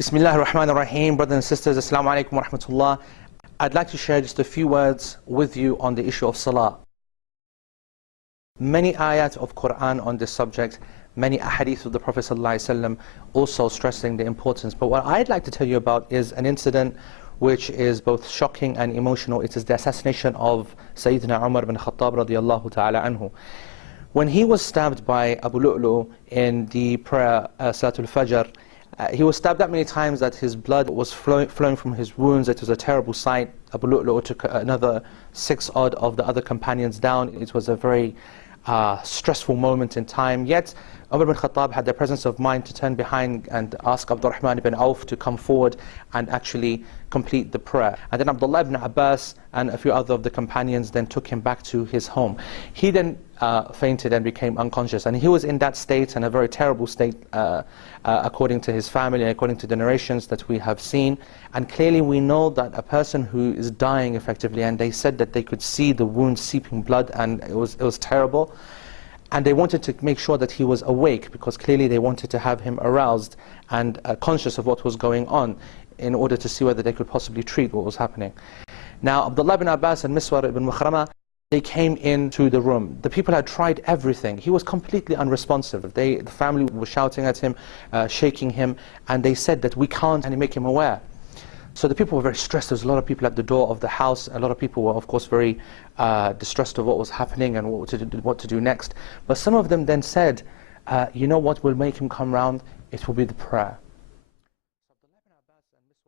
Bismillah ar-Rahman ar-Rahim. Brothers and sisters, Assalamu alaikum wa rahmatullah. I'd like to share just a few words with you on the issue of salah. Many ayat of Quran on this subject, many ahadith of the Prophet ﷺ also stressing the importance. But what I'd like to tell you about is an incident which is both shocking and emotional. It is the assassination of Sayyidina Umar bin Khattab radiyallahu ta'ala anhu. When he was stabbed by Abu Lu'lu in the prayer Salatul Fajr, he was stabbed that many times that his blood was flowing from his wounds. It was a terrible sight. Abu Lu'lu took another 6 odd of the other companions down. It was a very stressful moment in time. Yet Umar bin Khattab had the presence of mind to turn behind and ask Abdurrahman ibn Auf to come forward and actually complete the prayer. And then Abdullah ibn Abbas and a few other of the companions then took him back to his home. He then fainted and became unconscious, and he was in that state, and a very terrible state according to his family, according to the narrations that we have seen. And clearly we know that a person who is dying effectively, and they said that they could see the wound seeping blood, and it was terrible. And they wanted to make sure that he was awake, because clearly they wanted to have him aroused and conscious of what was going on, in order to see whether they could possibly treat what was happening. Now Abdullah ibn Abbas and Miswar ibn Makhrama, they came into the room. The people had tried everything. He was completely unresponsive. The family was shouting at him, shaking him, and they said that we can't make him aware. So the people were very stressed. There was a lot of people at the door of the house. A lot of people were, of course, very distressed of what was happening and what to do next. But some of them then said, you know what will make him come round? It will be the prayer.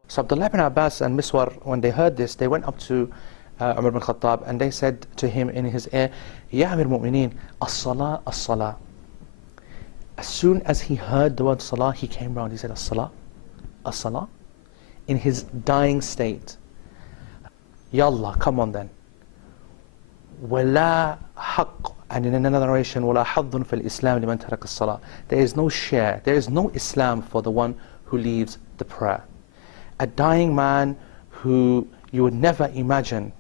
So Abdullah ibn Abbas and Miswar, when they heard this, they went up to Umar bin Khattab and they said to him in his ear, Ya Amir Mu'mineen, as-salah, as-salah. As soon as he heard the word salah, he came round. He said, as-salah, as-salah. In his dying state. Yallah, come on then. وَلَا حَقٌّ, and in another narration, وَلَا حَظٌّ فِي الْإِسْلَامِ لِمَنْ تَرَكَ الصَّلَاةِ. There is no share, there is no Islam for the one who leaves the prayer. A dying man who you would never imagine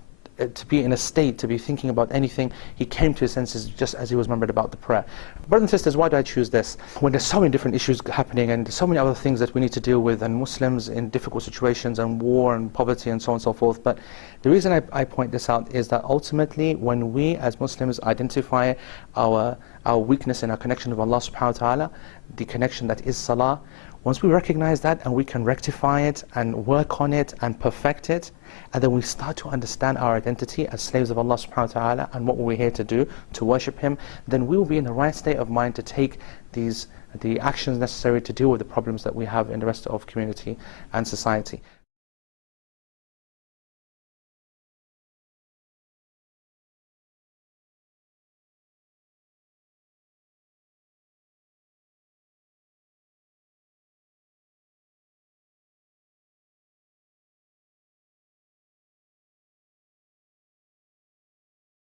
to be in a state to be thinking about anything, he came to his senses just as he was remembered about the prayer. Brothers and sisters, why do I choose this? When there's so many different issues happening and so many other things that we need to deal with, and Muslims in difficult situations and war and poverty and so on and so forth. But the reason I point this out is that ultimately when we as Muslims identify our weakness in our connection with Allah subhanahu wa ta'ala, the connection that is salah, once we recognize that and we can rectify it and work on it and perfect it, and then we start to understand our identity as slaves of Allah subhanahu wa ta'ala and what we're here to do, to worship Him, then we will be in the right state of mind to take the actions necessary to deal with the problems that we have in the rest of community and society.